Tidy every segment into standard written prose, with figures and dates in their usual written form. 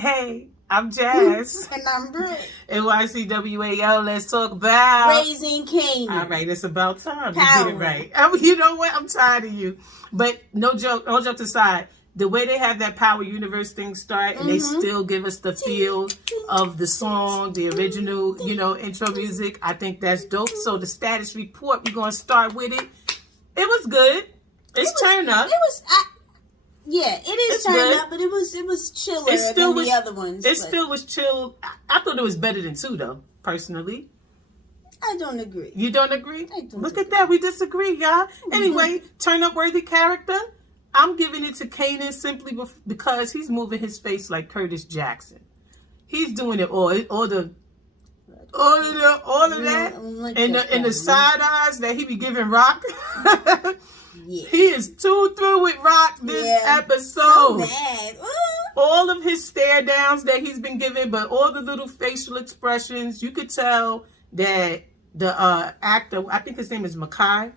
Hey, I'm Jazz. And I'm Britt. NYCWAO, let's talk about... Raising Kanan. All right, it's about time. Power. You get it right. You know what? I'm tired of you. But no joke, all jokes aside, the way they have that Power Universe thing start and they still give us the feel of the song, the original, intro music, I think that's dope. So the status report, we're going to start with it. It was good. It's turned up. It is turned up, but it was chiller than the other ones. It still was chill. I thought it was better than 2, though, personally. I don't agree. You don't agree? I don't Look agree. at that. We disagree, y'all. Anyway, turn up worthy character. I'm giving it to Kanan simply because he's moving his face like Curtis Jackson. He's doing it all of that, and the side eyes that he be giving Rock. Yeah. He is too through with Rock this episode. So bad. All of his stare downs that he's been given, but all the little facial expressions, you could tell that the actor, I think his name is Mackay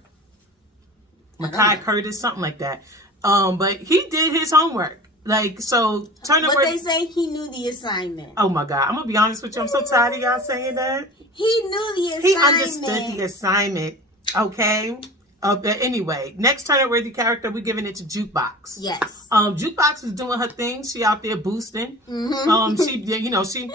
Curtis, something like that. But he did his homework. Like, so turn up. But they say he knew the assignment. Oh my God. I'm gonna be honest with you. I'm so tired of y'all saying that. He knew the assignment. He understood the assignment. Okay. But anyway, next turn up worthy character, we're giving it to Jukebox. Yes. Jukebox is doing her thing. She out there boosting. Ski Jukebox.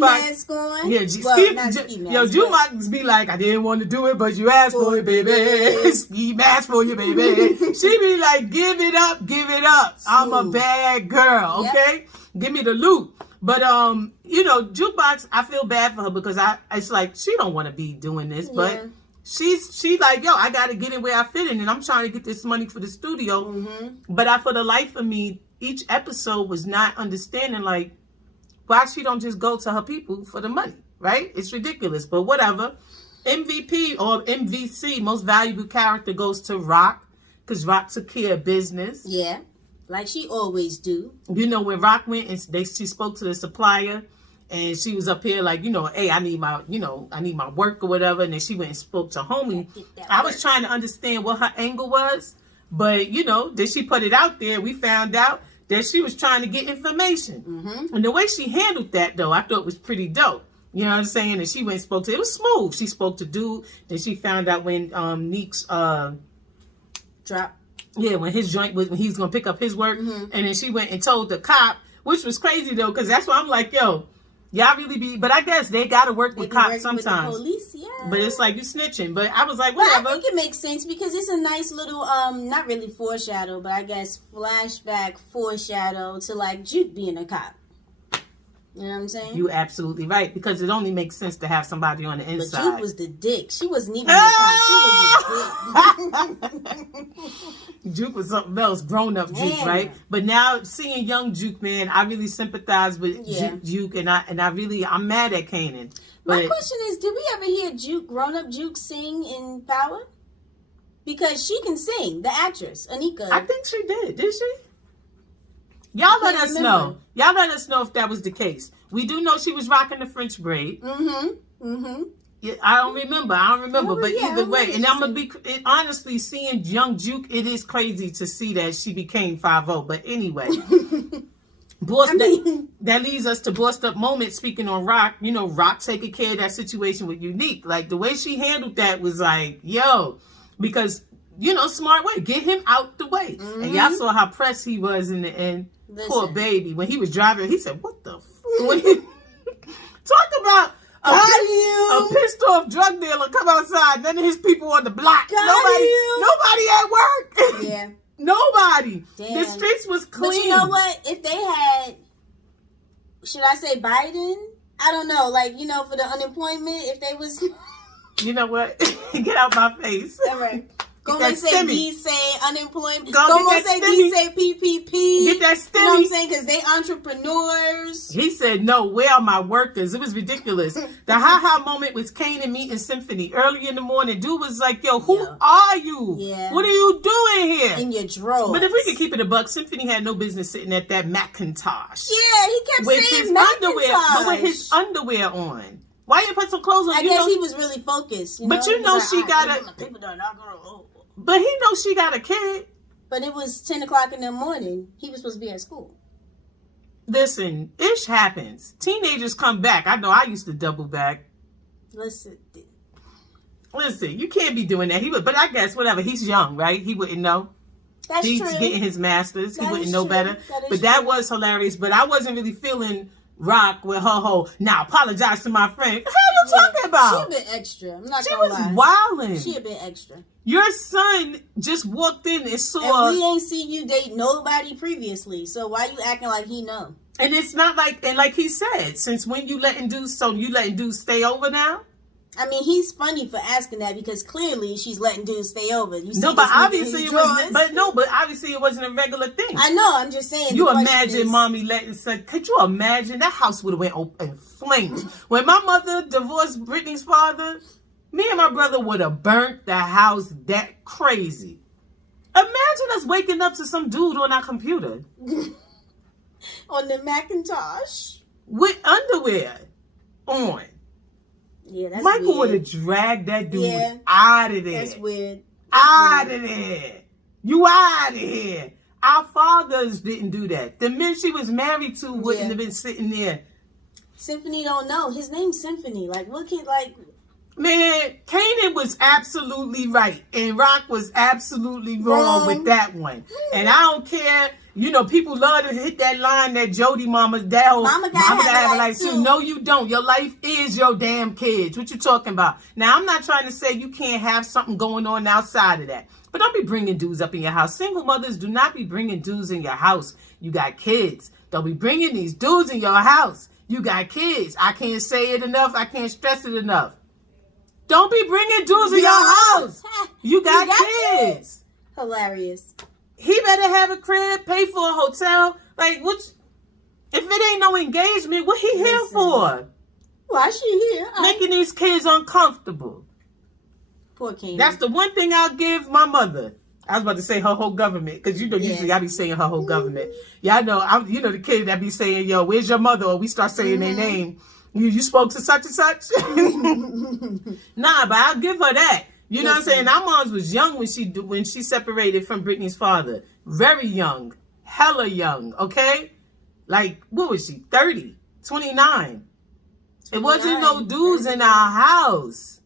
mask on. Yeah, Jukebox be like, I didn't want to do it, but you asked for it, baby. Ski mask for you, baby. She be like, give it up. I'm a bad girl, okay? Give me the loot. But Jukebox, I feel bad for her because it's like she don't want to be doing this, but she like, yo, I gotta get in where I fit in, and I'm trying to get this money for the studio. But for the life of me, each episode was not understanding like why she don't just go to her people for the money, right? It's ridiculous, but whatever. MVP or MVC, most valuable character, goes to Rock because Rock took care of business. Yeah, like she always do. When Rock went and she spoke to the supplier, and she was up here like, hey, I need my work or whatever. And then she went and spoke to homie. I was trying to understand what her angle was, but then she put it out there. We found out that she was trying to get information. And the way she handled that, though, I thought was pretty dope. You know what I'm saying? And she went and spoke to, it was smooth. She spoke to dude. Then she found out when Neek's drop. Yeah, when his joint was, when he was going to pick up his work. And then she went and told the cop, which was crazy, though, because that's why I'm like, yo, y'all really be, but I guess they got to work with cops sometimes. With the police, yeah. But it's like you snitching. But I was like, whatever. But I think it makes sense because it's a nice little, not really foreshadow, but I guess flashback foreshadow to like Juke being a cop. You know what I'm saying? You absolutely right, because it only makes sense to have somebody on the inside. But Juke was the dick. She wasn't even the cop. She was the dick. Juke was something else, grown up Juke, right? But now seeing young Juke, man, I really sympathize with Juke, and I'm mad at Kanan. My question is, did we ever hear Juke, grown up Juke, sing in Power? Because she can sing, the actress, Anika. I think she did she? Y'all let us know. Y'all let us know if that was the case. We do know she was rocking the French braid. Yeah, I don't remember, but either way, and I'm gonna be honestly seeing young Juke. It is crazy to see that she became 5'0". But anyway, that leads us to bossed up moment. Speaking on Rock, Rock taking care of that situation with Unique. Like the way she handled that was like, yo, because smart way, get him out the way. And y'all saw how pressed he was in the end. Poor baby, when he was driving, he said, "What the?" Talk about a pissed off drug dealer come outside. None of his people on the block. Nobody at work. Yeah, nobody. Damn. The streets was clean. But you know what? If they had, should I say Biden? I don't know. Like for the unemployment, if they was, you know what? Get out my face. All right. Como say D say unemployment. Como say D say PPP. Get that stimmy. You know what I'm saying? Because they entrepreneurs. He said, no, where are my workers? It was ridiculous. The ha-ha moment was Kanan meeting Symphony early in the morning. Dude was like, yo, who are you? Yeah. What are you doing here? In your drawers. But if we could keep it a buck, Symphony had no business sitting at that Macintosh. Yeah, he kept with saying his Macintosh. underwear, but with his underwear on. Why you put some clothes on? I guess he was really focused. But she got a... But he knows she got a kid. But it was 10 o'clock in the morning. He was supposed to be at school. Listen, ish happens. Teenagers come back. I know I used to double back. Listen, you can't be doing that. He would, but I guess whatever. He's young, right? He wouldn't know. That's He's true. getting his master's. He That wouldn't is know true. better. That That was hilarious. But I wasn't really feeling Rock with her whole, now apologize to my friend. What are you talking about? She a bit extra. I'm not She gonna was lie. wilding. She a bit extra. Your son just walked in and saw. And we ain't seen you date nobody previously. So why you acting like he know? And it's not like, and like he said, since when you letting dudes stay over now? I mean, he's funny for asking that because clearly she's letting dudes stay over. You see No, but this nigga in obviously his it was. drawers? But obviously it wasn't a regular thing. I know. I'm just saying. You the question imagine is- mommy letting son. Could you imagine that house would have went open in flames when my mother divorced Brittany's father? Me and my brother would have burnt the house that crazy. Imagine us waking up to some dude on our computer on the Macintosh with underwear on. Yeah, that's Michael would weird. have dragged that dude Yeah. out of there. That's weird. Out of there. You out of here. Our fathers didn't do that. The men she was married to wouldn't have been sitting there. Symphony don't know. His name's Symphony. Like, what can, like... Man, Kanan was absolutely right. And Rock was absolutely wrong with that one. And I don't care. You know, people love to hit that line that Jody Mama, that whole, Mama gotta have a life too. No, you don't. Your life is your damn kids. What you talking about? Now, I'm not trying to say you can't have something going on outside of that. But don't be bringing dudes up in your house. Single mothers, do not be bringing dudes in your house. You got kids. Don't be bringing these dudes in your house. You got kids. I can't say it enough. I can't stress it enough. Don't be bringing dudes in your house. You got kids. Hilarious. He better have a crib, pay for a hotel. Like, what? If it ain't no engagement, what he here for? Why she here? Making these kids uncomfortable. Poor Kanan. That's the one thing I'll give my mother. I was about to say her whole government, because you know usually I be saying her whole government. Y'all know, you know the kid that be saying, yo, where's your mother? Or we start saying their name. You spoke to such and such? Nah, but I'll give her that. You know what I'm saying? Our moms was young when she separated from Brittany's father. Very young. Hella young, okay? Like, what was she? 30, 29. It wasn't no dudes in our house.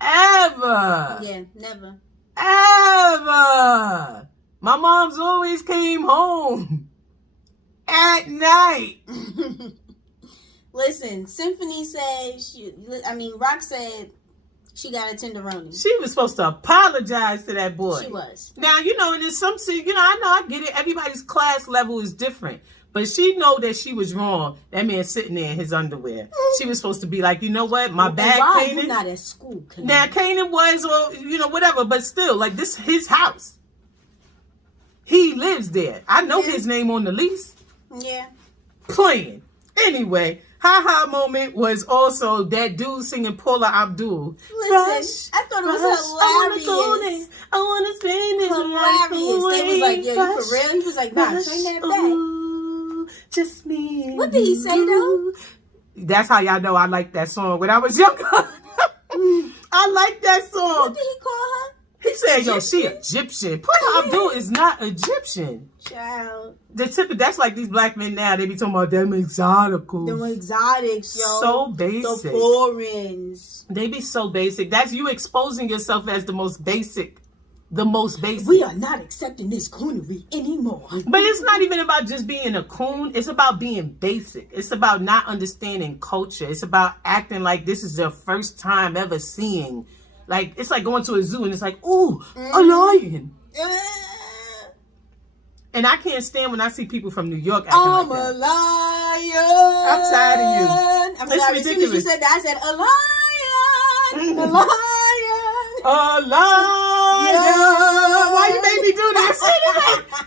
Ever. Yeah, never. Ever. My mom's always came home at night. Listen, Symphony said, Rock said she got a tenderoni. She was supposed to apologize to that boy. She was. Now, you know, and there's some, I get it. Everybody's class level is different. But she know that she was wrong. That man sitting there in his underwear. She was supposed to be like, you know what? My bad, why Kanan. you not at school, Kanan? Now, Kanan was, or, whatever. But still, like, this his house. He lives there. I know his name on the lease. Yeah. Playing. Anyway, ha-ha moment was also that dude singing Paula Abdul. Listen, I thought it was hilarious. I want to spend this Hilarious. life They was like, yo, away. you for real? He was like, nah, turn that back. Ooh, just me and What did he say, though? That's how y'all know I liked that song when I was younger. I like that song. What did he call her? He said, yo, she Egyptian. Paula Abdul is not Egyptian. Child. That's like these black men now. They be talking about them exoticals. Them exotics, yo. So basic. The foreigns. They be so basic. That's you exposing yourself as the most basic. The most basic. We are not accepting this coonery anymore. But it's not even about just being a coon. It's about being basic. It's about not understanding culture. It's about acting like this is their first time ever seeing. Like, it's like going to a zoo and it's like, ooh, a lion. And I can't stand when I see people from New York acting I'm like that. a lion. I'm tired of you. I'm It's sorry. As soon as you ridiculous. said that, I said, a lion. A lion. A lion. Why you make me do that?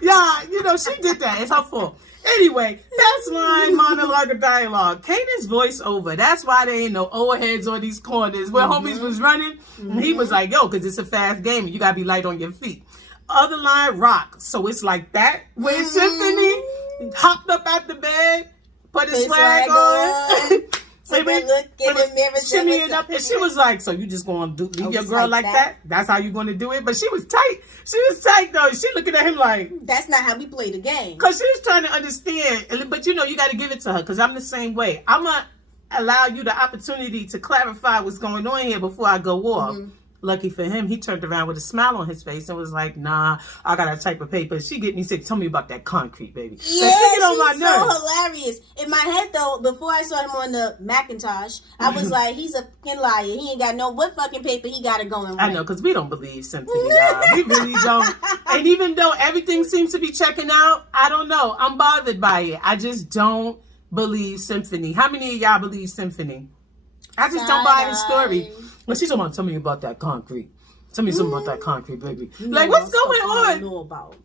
Yeah, she did that. It's her fault. Anyway, that's my monologue or dialogue. Kanan's voiceover. That's why there ain't no old heads on these corners. Where homies was running, he was like, yo, because it's a fast game and you got to be light on your feet. Other line, Rock. So it's like that. When Symphony hopped up out the bed, put his swag on. Take a look in the mirror. Shimmy it up. And she was like, so you just going to leave your girl like that? That's how you going to do it? But she was tight. She was tight, though. She looking at him like... That's not how we play the game. Because she was trying to understand. But, you know, you got to give it to her because I'm the same way. I'm going to allow you the opportunity to clarify what's going on here before I go off. Mm-hmm. Lucky for him, he turned around with a smile on his face and was like, nah, I got a type of paper. She get me sick. Tell me about that concrete, baby. Yeah, like, she's so hilarious. In my head, though, before I saw him on the Macintosh, I was like, he's a fucking liar. He ain't got what fucking paper he got it going with. I know, because we don't believe Symphony, y'all. We really don't. And even though everything seems to be checking out, I don't know. I'm bothered by it. I just don't believe Symphony. How many of y'all believe Symphony? I just don't buy the story. Well, she's talking about, tell me about that concrete. Tell me something about that concrete, baby. Like, what's going on? I know about.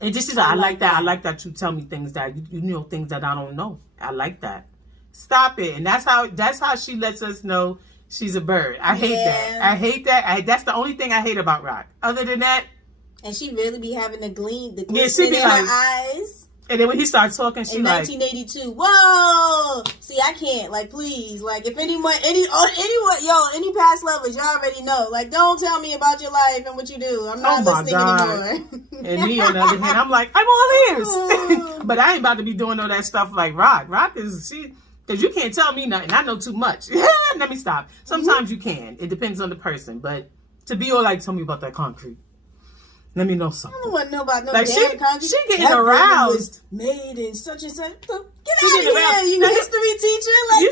And just she's like, I like that. I like that you tell me things that you know things that I don't know. I like that. Stop it. And that's how she lets us know she's a bird. I hate that. I hate that. That's the only thing I hate about Rock. Other than that, and she really be having the glisten in her eyes. And then when he started talking, she in 1982. Whoa! See, I can't. Like, please. Like, if anyone, any past lovers, y'all already know. Like, don't tell me about your life and what you do. I'm not listening anymore. And me, on the other hand, I'm like, I'm all ears. But I ain't about to be doing all that stuff like Rock. Rock is, because you can't tell me nothing. I know too much. Let me stop. Sometimes you can. It depends on the person. But to be all like, tell me about that concrete. Let me know something. I don't want to know about no like damn concrete. She getting aroused. Made in such and such. Get out of here, you history teacher. Like,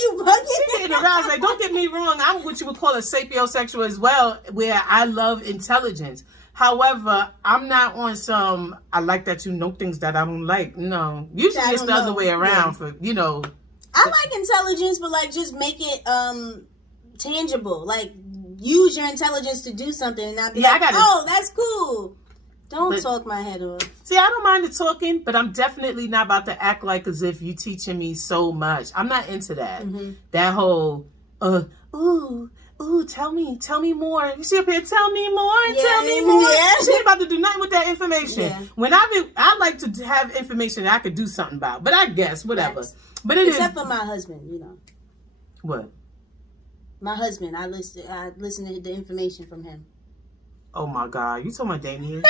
you bugging. She getting aroused. Like, don't get me wrong. I'm what you would call a sapiosexual as well, where I love intelligence. However, I'm not on some, I like that you know things that I don't like. No. Usually it's the other way around for, you know. I like intelligence, but like just make it tangible. Like, use your intelligence to do something and not be oh, that's cool. Don't talk my head off. See, I don't mind the talking, but I'm definitely not about to act like as if you teaching me so much. I'm not into that. Mm-hmm. That whole, tell me more. You see up here, tell me more. Yeah. She ain't about to do nothing with that information. Yeah. When I like to have information that I could do something about. But I guess, whatever. Yes. But except for my husband, you know. What? My husband, I listen to the information from him. Oh my God, you talking about Damien?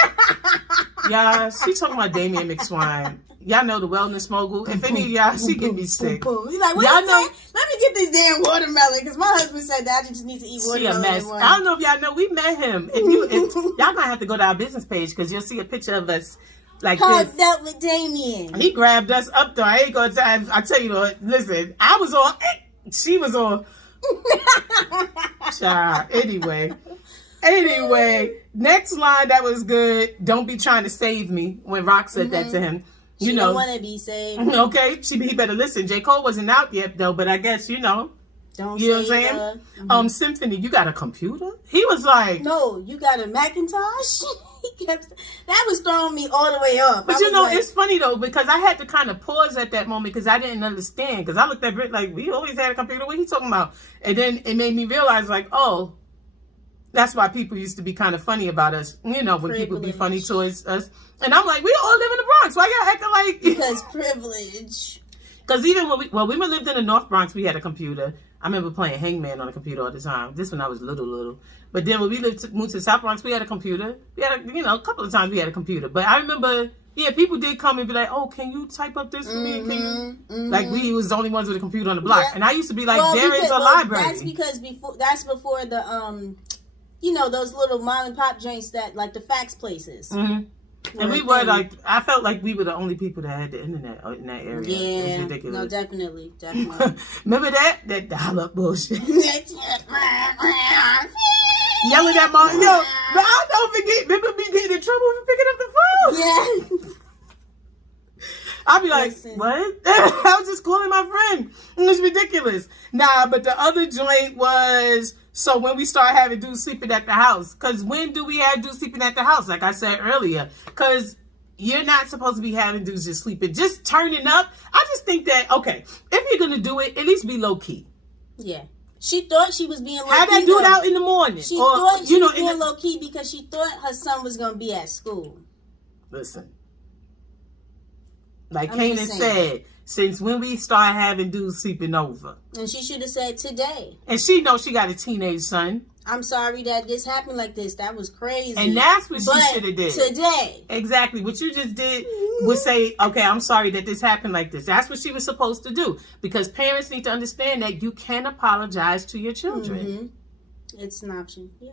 Yeah, she talking about Damien McSwine. Y'all know the wellness mogul. If any of y'all, she can be sick. He's like, what y'all know? Let me get this damn watermelon because my husband said that I just need to eat watermelon. She a mess. I don't know if y'all know, we met him. If y'all might have to go to our business page because you'll see a picture of us. Like this. Up with Damien. He grabbed us up though. I ain't gonna tell. I tell you what. Listen, I was on. She was on. Child. Anyway, next line that was good. Don't be trying to save me. When Rock said that to him, you know, don't want to be saved. Okay, he better listen. J. Cole wasn't out yet though, but I guess you know. Don't you know what I'm saying? Symphony, you got a computer? He was like, no, you got a Macintosh. That was throwing me all the way off. But you know, it's funny though because I had to kind of pause at that moment because I didn't understand. Because I looked at Britt like, we always had a computer. What are you talking about? And then it made me realize like, oh, that's why people used to be kind of funny about us. You know, when people be funny towards us. And I'm like, we all live in the Bronx. Why y'all acting like? Because privilege. Because even when we lived in the North Bronx, we had a computer. I remember playing Hangman on a computer all the time. This when I was little. But then when we moved to the South Bronx, we had a computer. We had a couple of times we had a computer. But I remember, people did come and be like, oh, can you type up this for me? Can you? Like, we was the only ones with a computer on the block. Yeah. And I used to be like, there is a library. That's because that's before the, those little mom and pop joints that, like the fax places. Mm-hmm. And we were like, I felt like we were the only people that had the internet in that area. Yeah, it was ridiculous. No, definitely. Remember that dial-up bullshit? Yelling at mom, but I don't forget. Remember me getting in trouble for picking up the phone? Yeah. I'll be like, what? I was just calling my friend. It was ridiculous. Nah, but the other joint was. So when we start having dudes sleeping at the house, because when do we have dudes sleeping at the house? Like I said earlier, because you're not supposed to be having dudes just sleeping, just turning up. I just think that, okay, if you're going to do it, at least be low key. Yeah. She thought she was being low key. Have that dude out in the morning. She thought she was being low key because she thought her son was going to be at school. Listen. Like Kanan said, since when we start having dudes sleeping over? And she should have said today. And she knows she got a teenage son. I'm sorry that this happened like this. That was crazy. And that's what she should have did. Today. Exactly. What you just did was say, okay, I'm sorry that this happened like this. That's what she was supposed to do. Because parents need to understand that you can apologize to your children. Mm-hmm. It's an option. Yeah.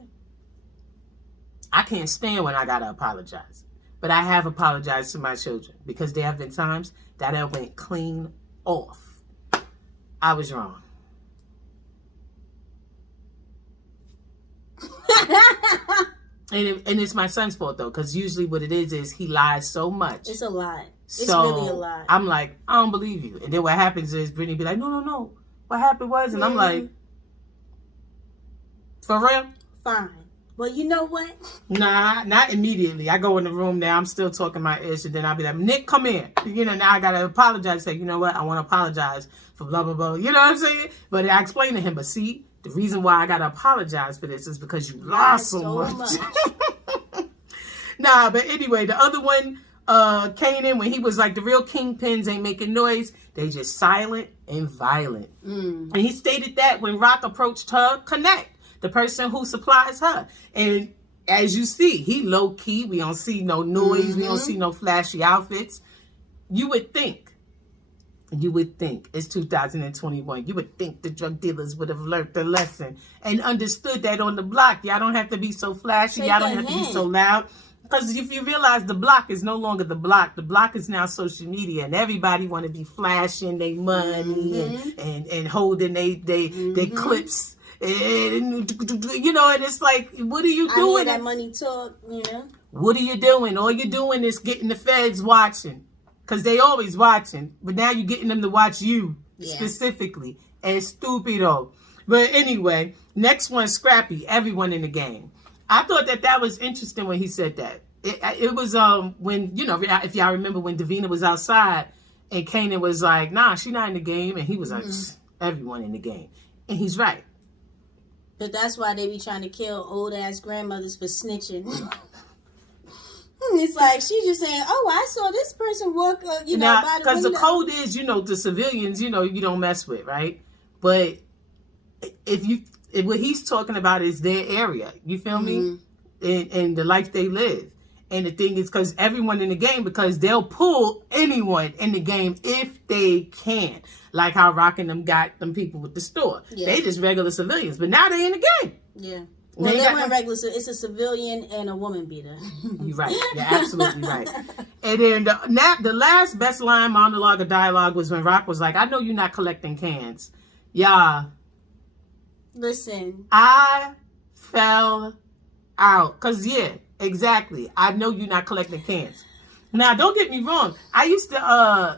I can't stand when I got to apologize. But I have apologized to my children. Because there have been times that I went clean off. I was wrong. And it's my son's fault though, because usually what it is he lies so much. It's a lie. It's so really a lie. I'm like, I don't believe you. And then what happens is Brittany be like, no. What happened was, and I'm like, for real? Fine. Well, you know what? Nah, not immediately. I go in the room now. I'm still talking my ish, and then I'll be like, Nick, come here. You know, now I gotta apologize. Say, you know what? I want to apologize for blah blah blah. You know what I'm saying? But I explain to him. But see, the reason why I gotta apologize for this is because you lied so much. Nah, but anyway, the other one, Kanan, when he was like, the real kingpins ain't making noise. They just silent and violent. And he stated that when Rock approached her, Connect, the person who supplies her. And as you see, he low key. We don't see no noise. We don't see no flashy outfits. You would think it's 2021. You would think the drug dealers would have learned the lesson and understood that on the block, y'all don't have to be so flashy. Y'all don't have to be so loud. Because if you realize the block is no longer the block is now social media, and everybody want to be flashing their money and holding they clips. And, you know, and it's like, what are you doing? I hear that money talk, you know. What are you doing? All you're doing is getting the feds watching. Because they always watching. But now you're getting them to watch you specifically. And stupido. But anyway, next one, Scrappy. Everyone in the game. I thought that was interesting when he said that. It was when, you know, if y'all remember when Davina was outside and Kanan was like, nah, she not in the game. And he was like, everyone in the game. And he's right. But that's why they be trying to kill old ass grandmothers for snitching. It's like she just saying, "Oh, I saw this person walk." You know, by the window. Because the code is, you know, the civilians, you know, you don't mess with, right? But if what he's talking about is their area, you feel me, and the life they live. And the thing is, because everyone in the game, because they'll pull anyone in the game if they can. Like how Rock and them got them people with the store. Yeah. They just regular civilians. But now they in the game. Yeah. Well, they weren't regular. It's a civilian and a woman beater. You're right. You're absolutely right. And then the last best line, monologue, or dialogue was when Rock was like, I know you're not collecting cans. Yeah. Listen. I fell out. Because, yeah. Exactly. I know you're not collecting cans. Now, don't get me wrong. I used to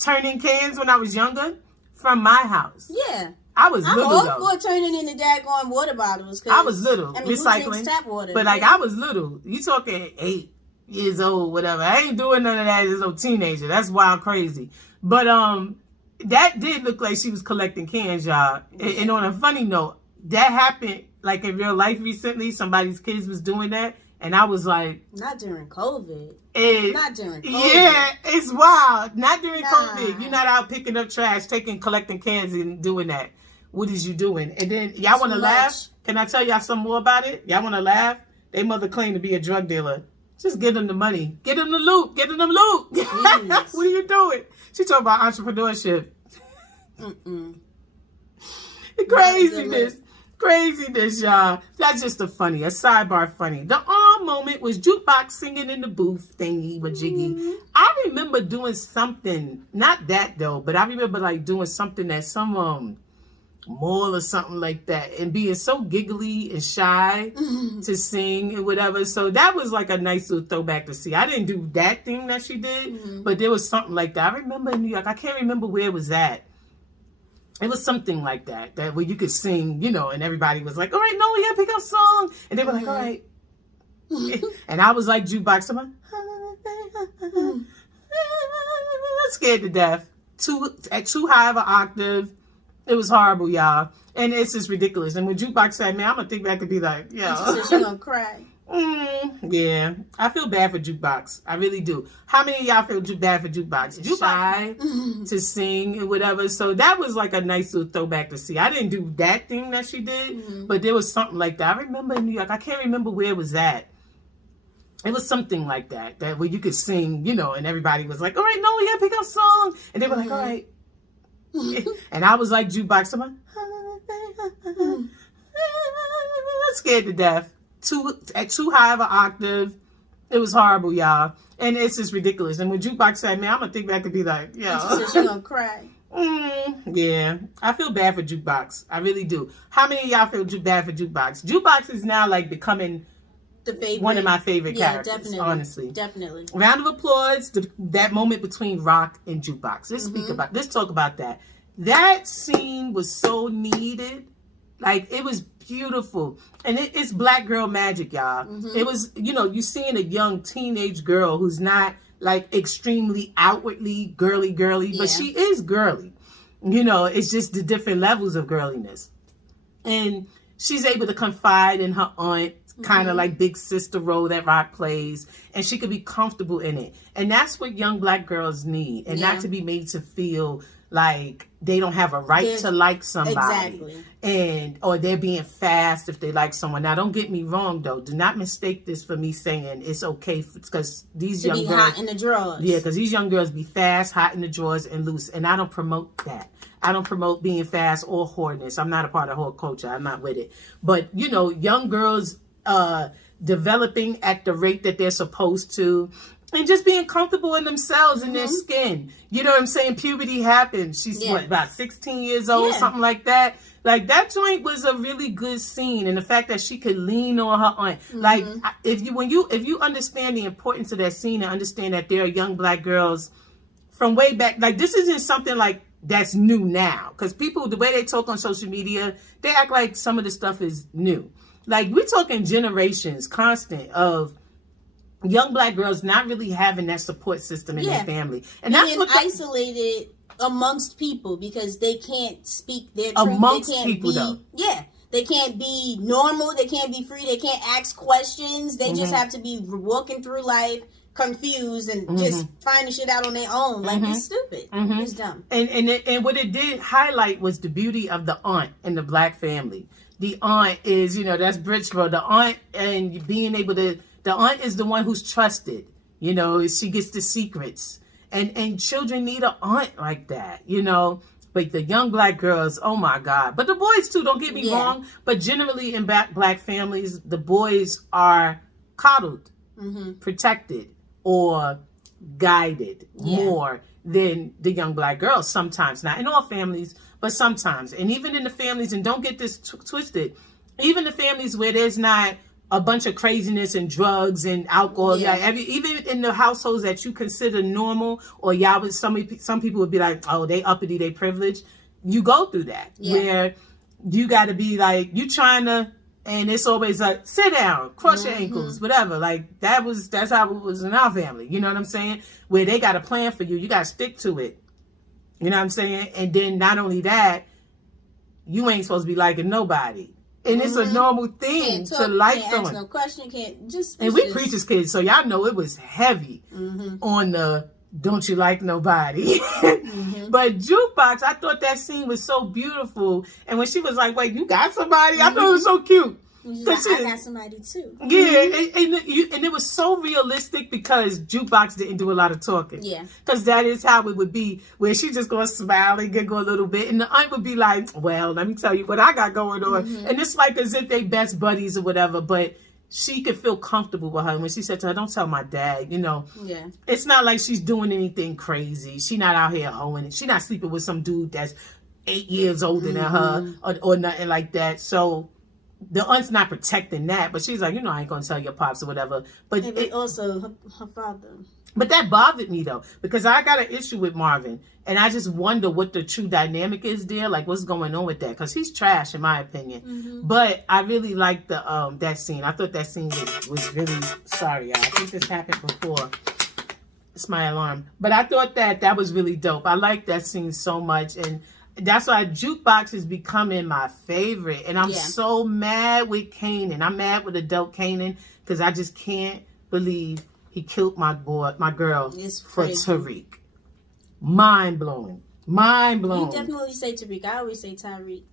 turn in cans when I was younger from my house. Yeah. I was little, though. I'm all for turning in the daggone water bottles. I was little. I mean, recycling. Who drinks tap water? But, like, I was little. You talking 8 years old, whatever. I ain't doing none of that as no teenager. That's wild crazy. But that did look like she was collecting cans, y'all. And on a funny note, that happened, like, in real life recently. Somebody's kids was doing that. And I was like... Not during COVID. Not during COVID. Yeah, it's wild. Not during COVID. You're not out picking up trash, collecting cans and doing that. What is you doing? And then, y'all want to laugh? Can I tell y'all some more about it? Y'all want to laugh? They mother claimed to be a drug dealer. Just give them the money. Get them the loot. Get them the loot. What are you doing? She talking about entrepreneurship. Craziness, y'all. That's just a sidebar funny. The moment was Jukebox singing in the booth thingy with Jiggy. I remember doing something, not that though, but I remember like doing something at some mall or something like that and being so giggly and shy to sing and whatever. So that was like a nice little throwback to see. I didn't do that thing that she did, but there was something like that. I remember in New York, I can't remember where it was at. It was something like that where you could sing, you know, and everybody was like, all right, no, yeah, pick up a song. And they were like, all right. And I was like Jukebox. I'm like, scared to death. At too high of an octave. It was horrible, y'all. And it's just ridiculous. And when Jukebox said, man, I'm going to think back and be like, yo. She said she going to cry. Yeah, I feel bad for Jukebox. I really do. How many of y'all feel bad for Jukebox? Shy to sing and whatever. So that was like a nice little throwback to see. I didn't do that thing that she did, but there was something like that. I remember in New York. I can't remember where it was at. It was something like that where you could sing, you know, and everybody was like, all right, no, we gotta pick up song. And they were like, all right. And I was like Jukebox. I'm like, scared to death. At too high of an octave. It was horrible, y'all. And it's just ridiculous. And when Jukebox said, man, I'm gonna think back to be like, yeah. She said she gonna cry. Yeah. I feel bad for Jukebox. I really do. How many of y'all feel bad for Jukebox? Jukebox is now like becoming the favorite. One of my favorite characters, definitely. honestly. Definitely. Round of applause, that moment between Rock and Jukebox. Let's talk about that. That scene was so needed. Like, it was beautiful. And it's black girl magic, y'all. It was, you know, you seeing a young teenage girl who's not like extremely outwardly girly, but she is girly. You know, it's just the different levels of girliness. And she's able to confide in her aunt, kind of like big sister role that Rock plays, and she could be comfortable in it. And that's what young black girls need, and not to be made to feel like they don't have a right to like somebody, or they're being fast if they like someone. Now, don't get me wrong, though. Do not mistake this for me saying it's okay because these young girls hot in the drawers. Yeah, because these young girls be fast, hot in the drawers, and loose, and I don't promote that. I don't promote being fast or whoreness. I'm not a part of whore culture. I'm not with it. But you know, young girls developing at the rate that they're supposed to, and just being comfortable in themselves and their skin. You know what I'm saying? Puberty happened. She's what, about 16 years old, something like that. Like, that joint was a really good scene, and the fact that she could lean on her aunt. Like, if you understand the importance of that scene and understand that there are young black girls from way back, like, this isn't something like that's new now, because people, the way they talk on social media, they act like some of the stuff is new. Like, we're talking generations, constant, of young black girls not really having that support system in their family. And that's what isolated amongst people because they can't speak their truth. Amongst they can't people, though. Yeah. They can't be normal. They can't be free. They can't ask questions. They just have to be walking through life confused and just finding shit out on their own. Like, it's stupid. It's dumb. And what it did highlight was the beauty of the aunt in the black family. The aunt is, you know, that's Bridgeboro. The aunt, and being able to, the aunt is the one who's trusted. You know, she gets the secrets. And children need an aunt like that, you know. But the young black girls, oh my God. But the boys too, don't get me wrong. But generally in black families, the boys are coddled, protected, or guided more than the young black girls sometimes. Not in all families, but sometimes. And even in the families, and don't get this twisted, even the families where there's not a bunch of craziness and drugs and alcohol, even in the households that you consider normal, or y'all would, some people would be like, oh, they uppity, they privileged. You go through that where you got to be like, you trying to, and it's always like, sit down, cross your ankles, whatever. Like, that's how it was in our family. You know what I'm saying? Where they got a plan for you. You got to stick to it. You know what I'm saying? And then not only that, you ain't supposed to be liking nobody. And it's a normal thing to like someone. Ask no question, can't just. And we preachers kids, so y'all know it was heavy on the don't you like nobody. But Jukebox, I thought that scene was so beautiful. And when she was like, wait, you got somebody? I thought it was so cute. Like, I got somebody too. Yeah, and it was so realistic because Jukebox didn't do a lot of talking. Yeah. Because that is how it would be, where she just going to smile and giggle a little bit. And the aunt would be like, well, let me tell you what I got going on. And it's like as if they best buddies or whatever, but she could feel comfortable with her. When she said to her, don't tell my dad, you know. Yeah. It's not like she's doing anything crazy. She's not out here hoeing it. She's not sleeping with some dude that's 8 years older than her or nothing like that. So the aunt's not protecting that, but she's like, you know, I ain't gonna tell your pops or whatever. But also her father. But that bothered me though, because I got an issue with Marvin, and I just wonder what the true dynamic is there, like what's going on with that, because he's trash in my opinion. But I really liked the that scene. I thought that scene was really, sorry y'all, I think this happened before. It's my alarm. But I thought that was really dope. I liked that scene so much, and that's why Jukebox is becoming my favorite. And I'm so mad with Kanan. I'm mad with adult Kanan because I just can't believe he killed my girl for Tariq. Mind blowing. Mind blowing. You definitely say Tariq. I always say Tyreek.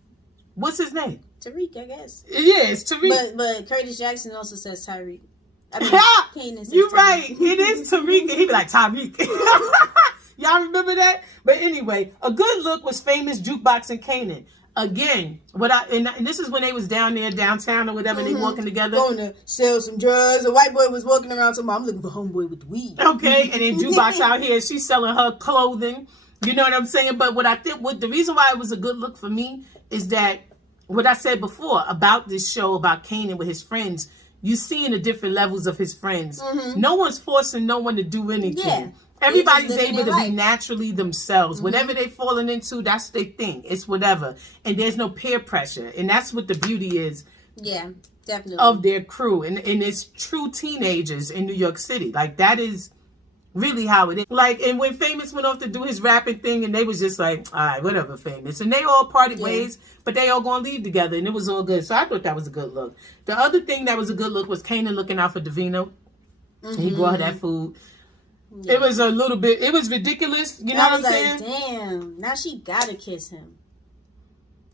What's his name? Tariq, I guess. Yeah, it's Tariq. But Curtis Jackson also says Tyreek. I mean, Kanan says You're Tariq. right. It is Tariq. And he be like, Tyreek. Y'all remember that? But anyway, a good look was Famous, Jukebox, and Kanan. Again, and this is when they was down there downtown or whatever, they walking together. Going to sell some drugs. A white boy was walking around talking about, I'm looking for homeboy with the weed. Okay, and then Jukebox out here, she's selling her clothing. You know what I'm saying? But the reason why it was a good look for me is that what I said before about this show, about Kanan with his friends, you seeing the different levels of his friends. No one's forcing no one to do anything. Yeah. Everybody's able to be naturally themselves. Whatever they falling into, that's their thing. It's whatever. And there's no peer pressure. And that's what the beauty is. Yeah, definitely. Of their crew. And it's true teenagers in New York City. Like, that is really how it is. Like, and when Famous went off to do his rapping thing, and they was just like, all right, whatever, Famous. And they all parted ways, but they all gonna leave together. And it was all good. So I thought that was a good look. The other thing that was a good look was Kanan looking out for Davina. He brought her that food. Yeah. It was a little bit, it was ridiculous. You know what I'm saying? Damn, now she gotta kiss him.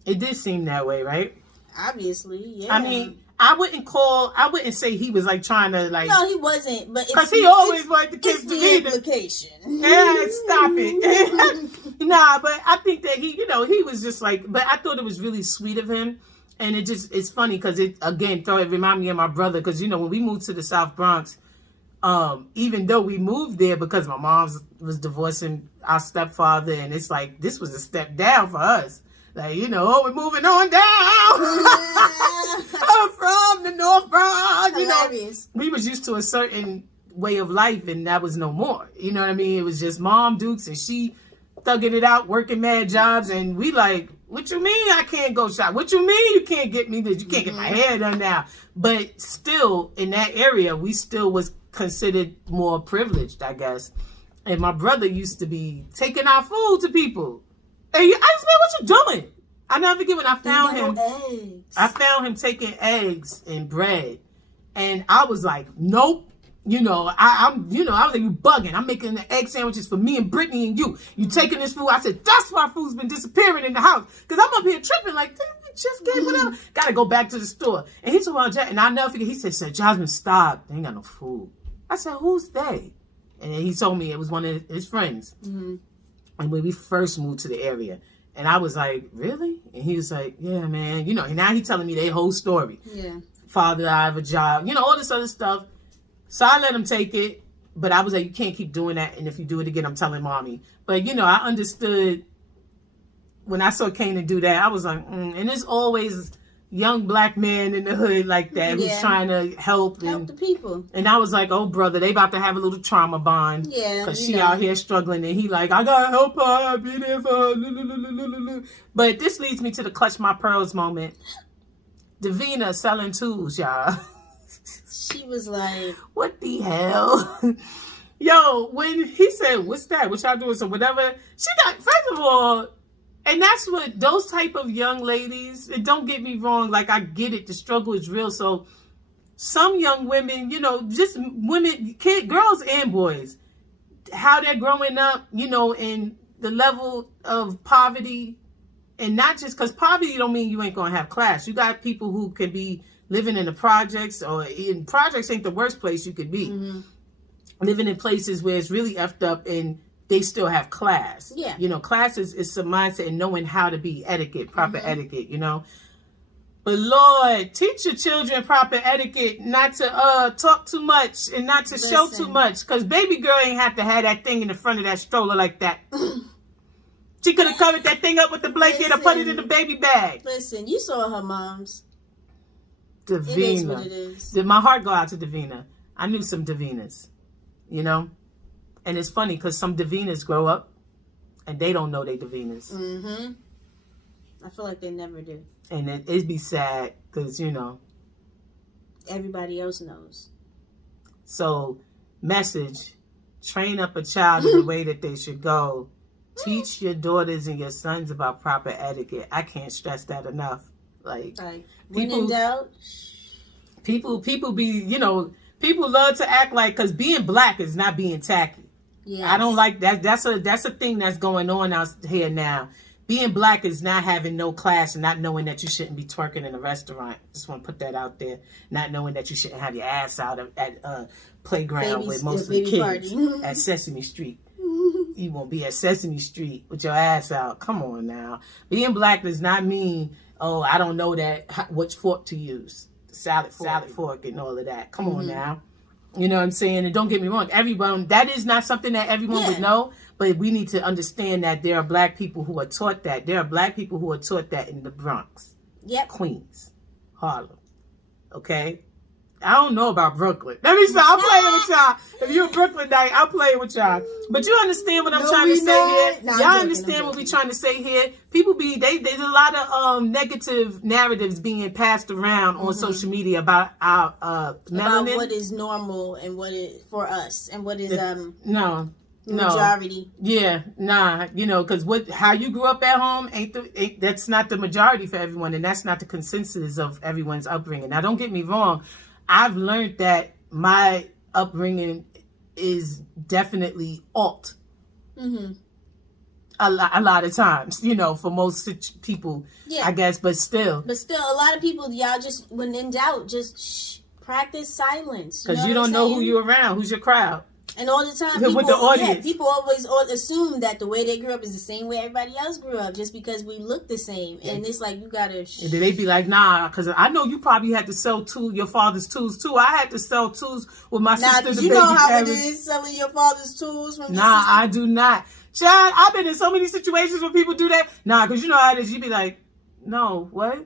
It did seem that way, right? Obviously, yeah. I mean, I wouldn't say he was like trying to like. No, he wasn't, but because he always wanted to kiss the implication. Yeah, stop it. Nah, but I think that he was just like, but I thought it was really sweet of him. And it's funny because it reminded me of my brother. Because, when we moved to the South Bronx, even though we moved there because my mom was divorcing our stepfather, and it's like, this was a step down for us. Like, we're moving on down from the North Bronx. We was used to a certain way of life, and that was no more. You know what I mean? It was just Mom Dukes, and she thugging it out, working mad jobs, and we like, what you mean I can't go shop? What you mean you can't get me this? You can't get my hair done now. But still, in that area, we still was considered more privileged, I guess. And my brother used to be taking our food to people. And I just mean, what you doing? I never forget when I found him. I found him taking eggs and bread. And I was like, nope. I was like, you bugging. I'm making the egg sandwiches for me and Brittany and you. You taking this food? I said, that's why food's been disappearing in the house. Because I'm up here tripping like, damn, we just gave whatever. Got to go back to the store. And he told me, and I never forget, he said, Jasmine, stop. They ain't got no food. I said, who's they? And then he told me it was one of his friends. And when we first moved to the area. And I was like, really? And he was like, yeah, man. And now he's telling me their whole story. Yeah. Father, I have a job. All this other stuff. So I let him take it. But I was like, you can't keep doing that. And if you do it again, I'm telling mommy. But, I understood when I saw Kanan do that. I was like, And there's always young black man in the hood like that who's trying to help the people. And I was like, oh, brother, they about to have a little trauma bond. Yeah. Because she out here struggling. And he like, I got to help her. I'll be there for her. But this leads me to the clutch my pearls moment. Davina selling tools, y'all. She was like, what the hell? Yo, when he said, what's that? What y'all doing? So whatever. She got, first of all, and that's what those type of young ladies, and don't get me wrong, like I get it, the struggle is real. So some young women, just women, girls and boys, how they're growing up, in the level of poverty, and not just because poverty don't mean you ain't going to have class. You got people who could be living in the projects, or in projects ain't the worst place you could be. Living in places where it's really effed up and they still have class. Yeah. Class is some mindset and knowing how to be etiquette, proper etiquette, But Lord, teach your children proper etiquette, not to talk too much and not to show too much. Because baby girl ain't have to have that thing in the front of that stroller like that. She could have covered that thing up with the blanket or put it in the baby bag. Listen, you saw her mom's. Davina. It is what it is. Did my heart go out to Davina? I knew some Davinas, And it's funny because some Davinas grow up and they don't know they Davinas. I feel like they never do. And it'd be sad because, everybody else knows. So, message, train up a child in the way that they should go Teach your daughters and your sons about proper etiquette. I can't stress that enough. Like when in doubt, people be, you know, people love to act like, because being black is not being tacky. Yeah, I don't like that. That's a thing that's going on out here now. Being black is not having no class and not knowing that you shouldn't be twerking in a restaurant. Just want to put that out there. Not knowing that you shouldn't have your ass out at playground with most of the kids at Sesame Street. You won't be at Sesame Street with your ass out. Come on now. Being black does not mean, oh, I don't know which fork to use. Salad fork and all of that. Come on now. You know what I'm saying? And don't get me wrong, everyone, that is not something that everyone would know, but we need to understand that there are black people who are taught that. There are black people who are taught that in the Bronx. Yep. Queens. Harlem. Okay? I don't know about Brooklyn. Let me stop. I'm playing with y'all. If you're a Brooklynite, I'm playing with y'all. But you understand what I'm trying to say here? Y'all understand what we're trying to say here? People there's a lot of negative narratives being passed around on social media about our melanin. About what is normal and what is for us and what is majority. Yeah, nah, you know, because how you grew up at home that's not the majority for everyone, and that's not the consensus of everyone's upbringing. Now, don't get me wrong. I've learned that my upbringing is definitely alt. A lot of times, you know, for most people, I guess, but still. But still, a lot of people, y'all just, when in doubt, just practice silence. Because you don't know who you're around, who's your crowd. And all the time, people always assume that the way they grew up is the same way everybody else grew up, just because we look the same. And it's like, you gotta... And then they be like, nah, because I know you probably had to sell your father's tools, too. I had to sell tools with my sister. You know how it is selling your father's tools from your sister? I do not. Child, I've been in so many situations where people do that. Nah, because you know how it is. You be like, no, what?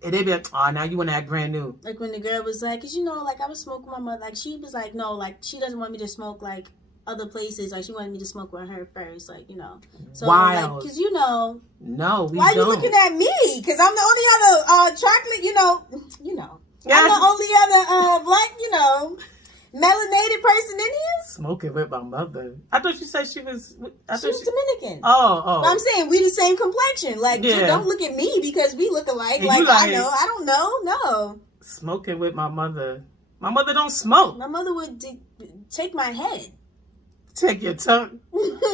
And they be like, oh, now you want to act brand new. Like when the girl was like, because you know, like I was smoking my mother. Like she was like, no, like she doesn't want me to smoke like other places. Like she wanted me to smoke with her first. Like, you know. So like, because you know. No, why don't. You looking at me? Because I'm the only other chocolate, you know. Yeah. I'm the only other black, you know, melanated person in here. Smoking with my mother. I thought you said she was... She was Dominican. Oh. But I'm saying we the same complexion. Like, don't look at me because we look alike. Like, I don't know. No. Smoking with my mother. My mother don't smoke. My mother would take my head. Take your tongue?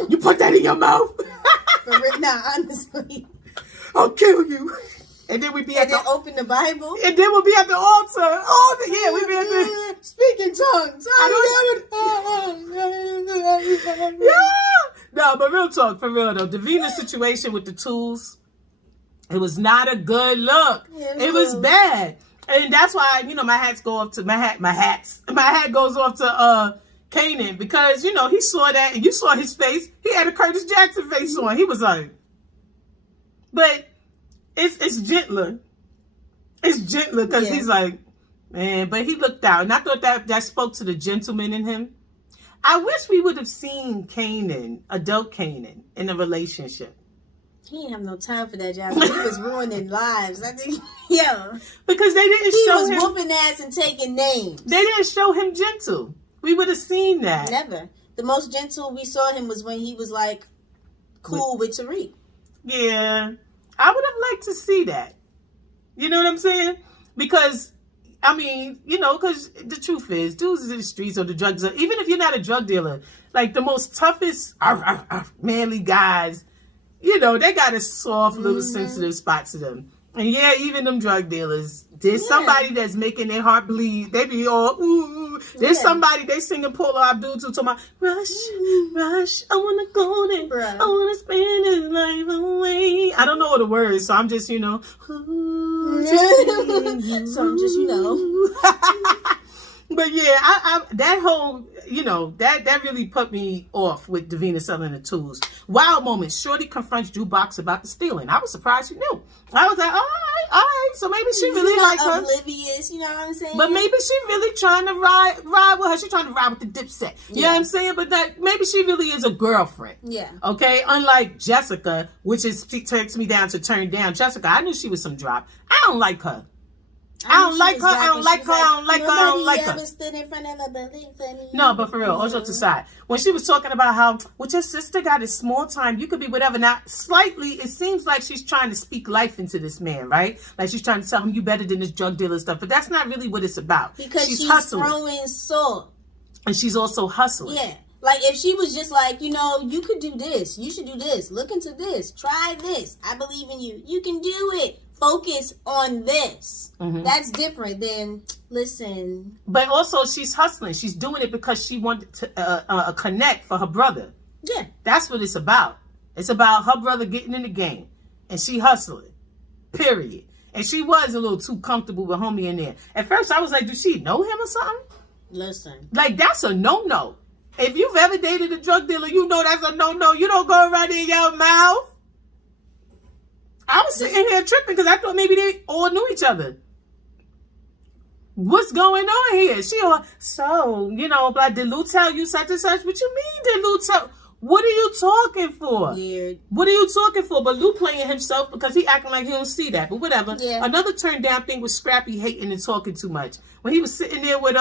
You put that in your mouth? Nah, honestly. I'll kill you. And then we be open the Bible. And then we'll be at the altar. We be at the speaking tongues. No, but real talk, for real though. Davina's situation with the tools, it was not a good look. It was bad. And that's why, you know, my hat goes off to Kanan, because, you know, he saw that and you saw his face. He had a Curtis Jackson face on. He was like, but it's gentler. It's gentler because he's like, man, but he looked out. And I thought that spoke to the gentleman in him. I wish we would have seen Kanan, adult Kanan, in a relationship. He didn't have no time for that, job. He was ruining lives. I think, because they didn't show him. He was whooping ass and taking names. They didn't show him gentle. We would have seen that. Never. The most gentle we saw him was when he was like cool with Tariq. Yeah. I would have liked to see that. You know what I'm saying? Because, I mean, you know, because the truth is, dudes in the streets or the drugs, even if you're not a drug dealer, like the most toughest, manly guys, you know, they got a soft little sensitive spot to them. And even them drug dealers, there's somebody that's making their heart bleed. They be all, ooh. There's somebody, they singing Paula Abdul to my rush, I want to go there. Bruh. I want to spend his life away. I don't know all the words, so I'm just, you know. But yeah, I that whole, you know, that really put me off with Davina selling the tools. Wild moment. Shorty confronts Jukebox about the stealing. I was surprised she knew. I was like, all right. So maybe she really likes her. Oblivious, you know what I'm saying? But maybe she really trying to ride with her. She's trying to ride with the Dipset. You know what I'm saying? But that maybe she really is a girlfriend. Yeah. Okay? Unlike Jessica, which takes me down to turn down. Jessica, I knew she was some drop. I don't like her. I don't like her. I don't like her. I don't like her. I don't like her. Nobody ever stood in front of a building for me. No, but for real, all jokes aside, when she was talking about how what your sister got is small time, you could be whatever. Now, slightly, it seems like she's trying to speak life into this man, right? Like she's trying to tell him you better than this drug dealer stuff. But that's not really what it's about. Because she's hustling. throwing salt. And she's also hustling. Yeah. Like, if she was just like, you know, you could do this. You should do this. Look into this. Try this. I believe in you. You can do it. Focus on this. Mm-hmm. That's different than, listen. But also, she's hustling. She's doing it because she wanted to connect for her brother. Yeah. That's what it's about. It's about her brother getting in the game. And she hustling. Period. And she was a little too comfortable with homie in there. At first, I was like, does she know him or something? Listen. Like, that's a no-no. If you've ever dated a drug dealer, you know that's a no-no. You don't go right in your mouth. I was sitting here tripping because I thought maybe they all knew each other. What's going on here? She all, so, you know, but did Lou tell you such and such? What you mean did Lou tell? What are you talking for? Weird. What are you talking for? But Lou playing himself because he acting like he don't see that. But whatever. Yeah. Another turn down thing was Scrappy hating and talking too much. When he was sitting there with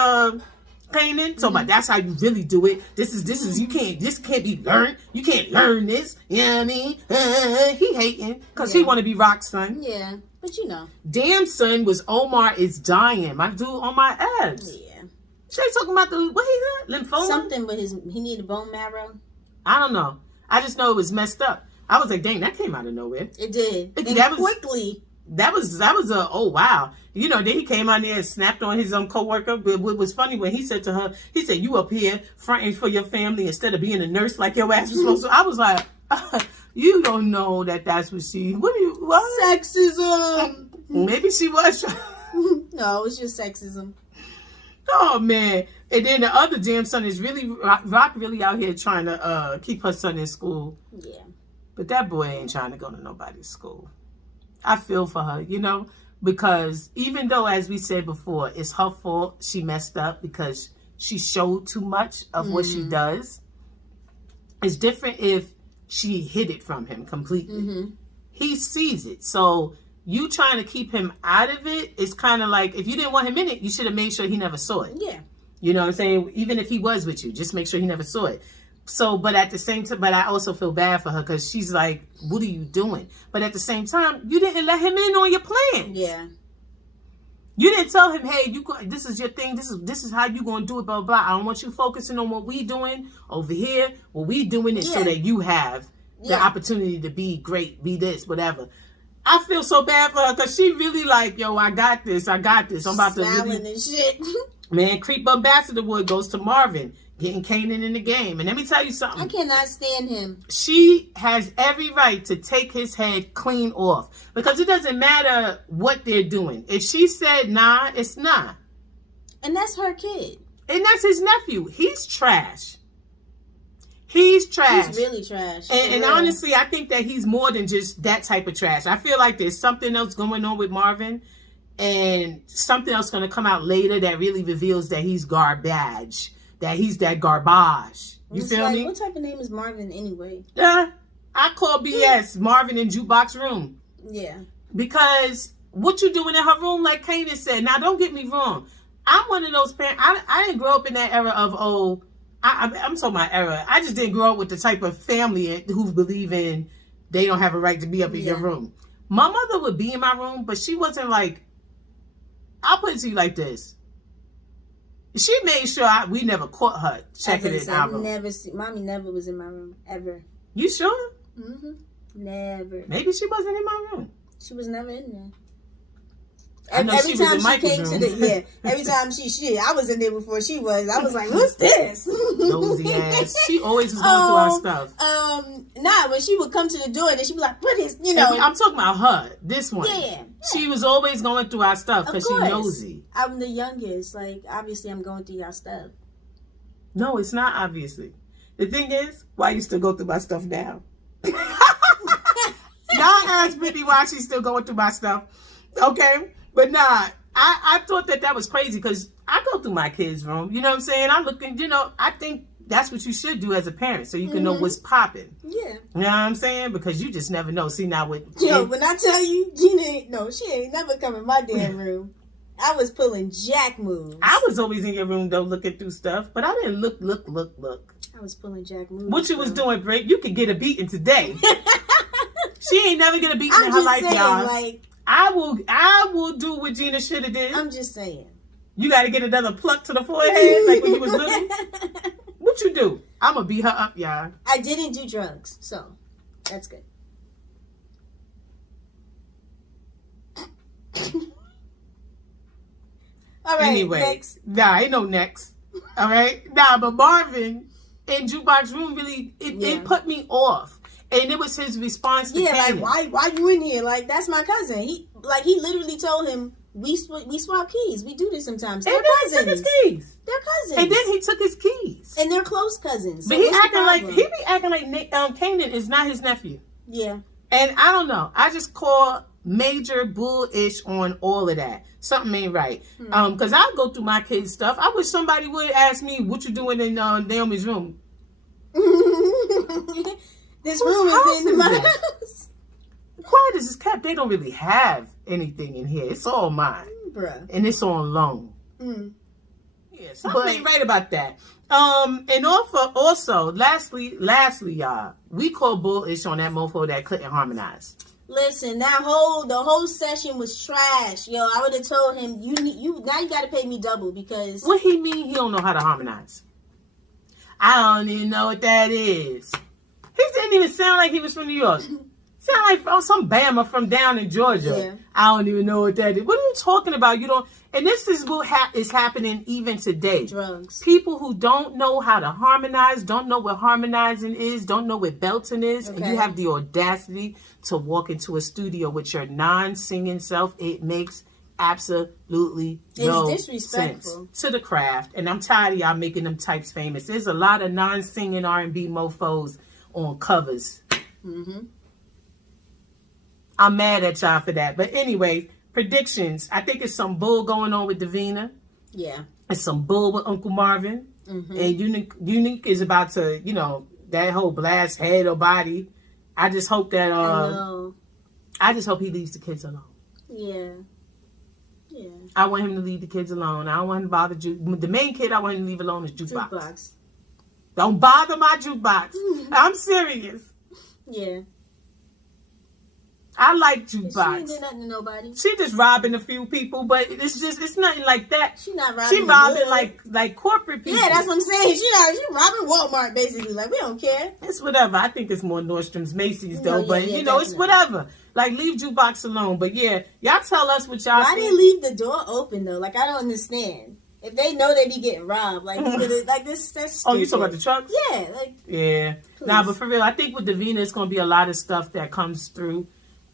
Kanan, so about that's how you really do it. This is this can't be learned. You can't learn this. You know what I mean? He hating because he want to be Rock's son. Yeah, but you know. Damn son was Omar is dying. My dude on my ass. Yeah. She talking about the what he got? Lymphoma? Something with he needed bone marrow. I don't know. I just know it was messed up. I was like, dang, that came out of nowhere. It did. And that was quickly. That was a oh wow. You know, then he came out there and snapped on his coworker. But what was funny when he said to her, he said, "You up here fronting for your family instead of being a nurse like your ass was supposed to." I was like, you don't know that's what she. What? Sexism. Maybe she was. No, it's just sexism. Oh man! And then the other damn son is really Rock really out here trying to keep her son in school. Yeah. But that boy ain't trying to go to nobody's school. I feel for her, you know, because even though, as we said before, it's her fault, she messed up because she showed too much of what she does. It's different if she hid it from him completely. Mm-hmm. He sees it. So you trying to keep him out of it, it's kind of like, if you didn't want him in it, you should have made sure he never saw it. Yeah. You know what I'm saying? Even if he was with you, just make sure he never saw it. So, but at the same time, but I also feel bad for her because she's like, what are you doing? But at the same time, you didn't let him in on your plans. Yeah. You didn't tell him, hey, this is your thing. This is how you going to do it, blah, blah, blah. I don't want you focusing on what we doing over here. What we doing is so that you have the opportunity to be great, be this, whatever. I feel so bad for her because she really like, yo, I got this. I'm about to smiling and shit. Man, Creep Ambassador Wood goes to Marvin, getting Kanan in the game. And let me tell you something. I cannot stand him. She has every right to take his head clean off. Because it doesn't matter what they're doing. If she said nah, it's nah. And that's her kid. And that's his nephew. He's trash. He's trash. He's really trash. And honestly, I think that he's more than just that type of trash. I feel like there's something else going on with Marvin. And something else going to come out later that really reveals that he's garbage. That he's that garbage. You feel me? What type of name is Marvin anyway? I call BS Marvin in Jukebox Room. Yeah. Because what you doing in her room, like Kanan said. Now, don't get me wrong. I'm one of those parents. I didn't grow up in that era of, I'm talking about era. I just didn't grow up with the type of family who believe in they don't have a right to be up in your room. My mother would be in my room, but she wasn't like, I'll put it to you like this. She made sure we never caught her checking in our room. Mommy never was in my room, ever. You sure? Mm-hmm. Never. Maybe she wasn't in my room. She was never in there. Every time she came to the every time I was in there before she was. I was like, what's this? Nosy ass. She always was going through our stuff. When she would come to the door, then she'd be like, what is, I'm talking about her, this one. Yeah. She was always going through our stuff because she nosy. I'm the youngest. Like, obviously I'm going through y'all stuff. No, it's not obviously. The thing is, why you still go through my stuff now? Y'all ask Brittany why she's still going through my stuff. Okay? But nah, I thought that was crazy because I go through my kids' room. You know what I'm saying? I'm looking, I think that's what you should do as a parent so you can know what's popping. Yeah. You know what I'm saying? Because you just never know. See, now with... Yo, when I tell you, Gina, she ain't never come in my damn room. I was pulling jack moves. I was always in your room though, looking through stuff, but I didn't look. I was pulling jack moves. What you was doing, Britt? You could get a beating today. She ain't never get a beating in her life, saying, y'all. Like, I will do what Gina should have did. I'm just saying. You got to get another pluck to the forehead, like when you was little. What you do? I'm gonna beat her up, y'all. I didn't do drugs, so that's good. All right. Anyway, next. nah, ain't no next. All right, nah, but Marvin in Jukebox Room really it put me off, and it was his response to Kanan. Like why you in here? Like, that's my cousin. He literally told him we swap keys. We do this sometimes. They're cousins. He took his keys. They're cousins. And then he took his keys. And they're close cousins. So but he be acting like Kanan is not his nephew. Yeah. And I don't know. I just call major bullish on all of that. Something ain't right. Because I go through my kids' stuff. I wish somebody would ask me, what you doing in Naomi's room? This room is in my house. Quiet as this cat, they don't really have anything in here. It's all mine. Bruh. And it's on loan. Yeah, something ain't right about that. And also, lastly, y'all, we call bullish on that mofo that couldn't harmonize. Listen, the whole session was trash. Yo, I would have told him you got to pay me double because what he mean he don't know how to harmonize? I don't even know what that is. He didn't even sound like he was from New York. Sound like some Bama from down in Georgia. Yeah. I don't even know what that is. What are you talking about? You don't. And this is what is happening even today. Drugs. People who don't know how to harmonize, don't know what harmonizing is, don't know what belting is, and you have the audacity to walk into a studio with your non-singing self. It makes absolutely no sense to the craft. And I'm tired of y'all making them types famous. There's a lot of non-singing R&B mofos on covers. I'm mad at y'all for that. But anyway, predictions. I think it's some bull going on with Davina. Yeah. It's some bull with Uncle Marvin. And Unique is about to, that whole blast head or body. I just hope that I just hope he leaves the kids alone. Yeah. Yeah. I want him to leave the kids alone. I don't want him to bother the main kid I want him to leave alone is Jukebox. Don't bother my Jukebox. I'm serious. Yeah. I like Jukebox. She ain't did nothing to nobody. She just robbing a few people, but it's nothing like that. She not robbing. She robbing like corporate people. Yeah, that's what I'm saying. She robbing Walmart basically. Like, we don't care. It's whatever. I think it's more Nordstrom's, Macy's though. But it's whatever. Like, leave Jukebox alone. But yeah, y'all tell us what y'all think. Why they leave the door open though? Like, I don't understand. If they know they be getting robbed, like this, that's stupid. Oh, you talking about the trucks? Yeah, yeah. Please. Nah, but for real, I think with Davina, it's gonna be a lot of stuff that comes through.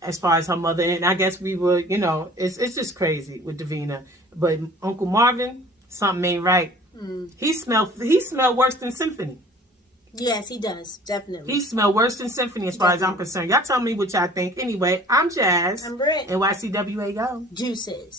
As far as her mother, and I guess we were, it's just crazy with Davina. But Uncle Marvin, something ain't right. He smell worse than Symphony. Yes, he does. Definitely. He smell worse than Symphony as far as I'm concerned. Y'all tell me what y'all think. Anyway, I'm Jazz. I'm Britt. NYCWAO. Juices.